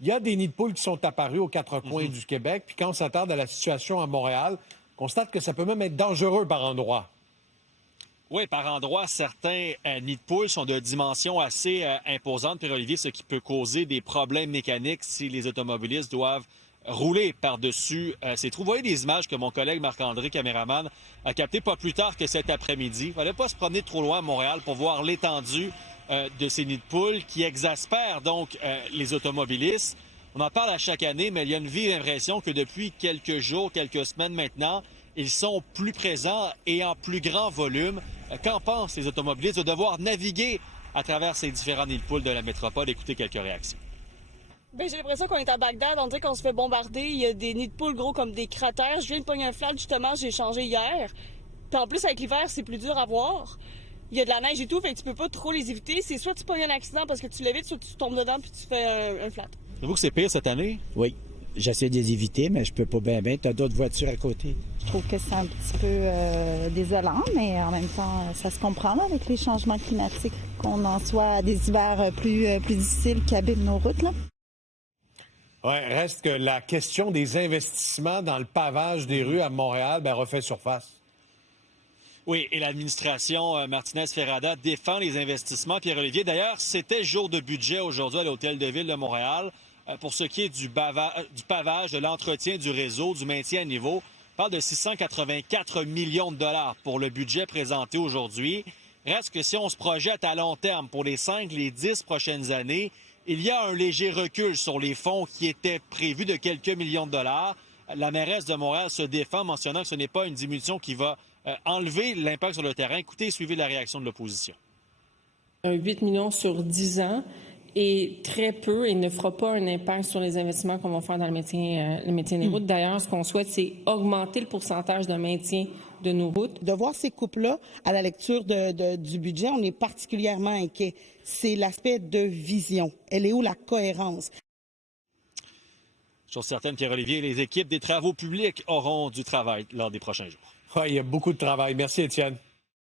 il y a des nids de poules qui sont apparus aux quatre coins du Québec. Puis quand on s'attarde à la situation à Montréal, on constate que ça peut même être dangereux par endroits. Oui, par endroits, certains nids de poules sont de dimensions assez imposantes, Pierre-Olivier, ce qui peut causer des problèmes mécaniques si les automobilistes doivent rouler par-dessus ces trous. Vous voyez des images que mon collègue Marc-André, caméraman, a captées pas plus tard que cet après-midi. Il ne fallait pas se promener trop loin à Montréal pour voir l'étendue de ces nids de poules qui exaspèrent donc les automobilistes. On en parle à chaque année, mais il y a une vive impression que depuis quelques jours, quelques semaines maintenant, ils sont plus présents et en plus grand volume. Qu'en pensent les automobilistes de devoir naviguer à travers ces différents nids de poules de la métropole? Écoutez quelques réactions. Bien, j'ai l'impression qu'on est à Bagdad, on dirait qu'on se fait bombarder. Il y a des nids de poules gros comme des cratères. Je viens de pogner un flat, justement, j'ai changé hier. Puis en plus, avec l'hiver, c'est plus dur à voir. Il y a de la neige et tout, fait que tu peux pas trop les éviter. C'est soit tu pognes un accident parce que tu l'évites, soit tu tombes dedans puis tu fais un flat. Trouvez-vous que c'est pire cette année? Oui. J'essaie de les éviter, mais je peux pas bien. Tu as d'autres voitures à côté. Je trouve que c'est un petit peu désolant, mais en même temps, ça se comprend là, avec les changements climatiques, qu'on en soit à des hivers plus difficiles qui abîment nos routes. Là. Ouais, reste que la question des investissements dans le pavage des rues à Montréal refait surface. Oui, et l'administration Martinez-Ferrada défend les investissements. Pierre-Olivier, d'ailleurs, c'était jour de budget aujourd'hui à l'Hôtel de Ville de Montréal. Pour ce qui est du pavage, de l'entretien du réseau, du maintien à niveau, on parle de 684 millions de dollars pour le budget présenté aujourd'hui. Reste que si on se projette à long terme pour les 5, les 10 prochaines années, il y a un léger recul sur les fonds qui étaient prévus de quelques millions de dollars. La mairesse de Montréal se défend, mentionnant que ce n'est pas une diminution qui va enlever l'impact sur le terrain. Écoutez, suivez la réaction de l'opposition. 8 millions sur 10 ans est très peu et ne fera pas un impact sur les investissements qu'on va faire dans le maintien des routes. D'ailleurs, ce qu'on souhaite, c'est augmenter le pourcentage de maintien de nos routes. De voir ces coupes-là à la lecture du budget, on est particulièrement inquiet. C'est l'aspect de vision. Elle est où la cohérence? Chose certaine, Pierre-Olivier, les équipes des travaux publics auront du travail lors des prochains jours. Oui, il y a beaucoup de travail. Merci, Étienne.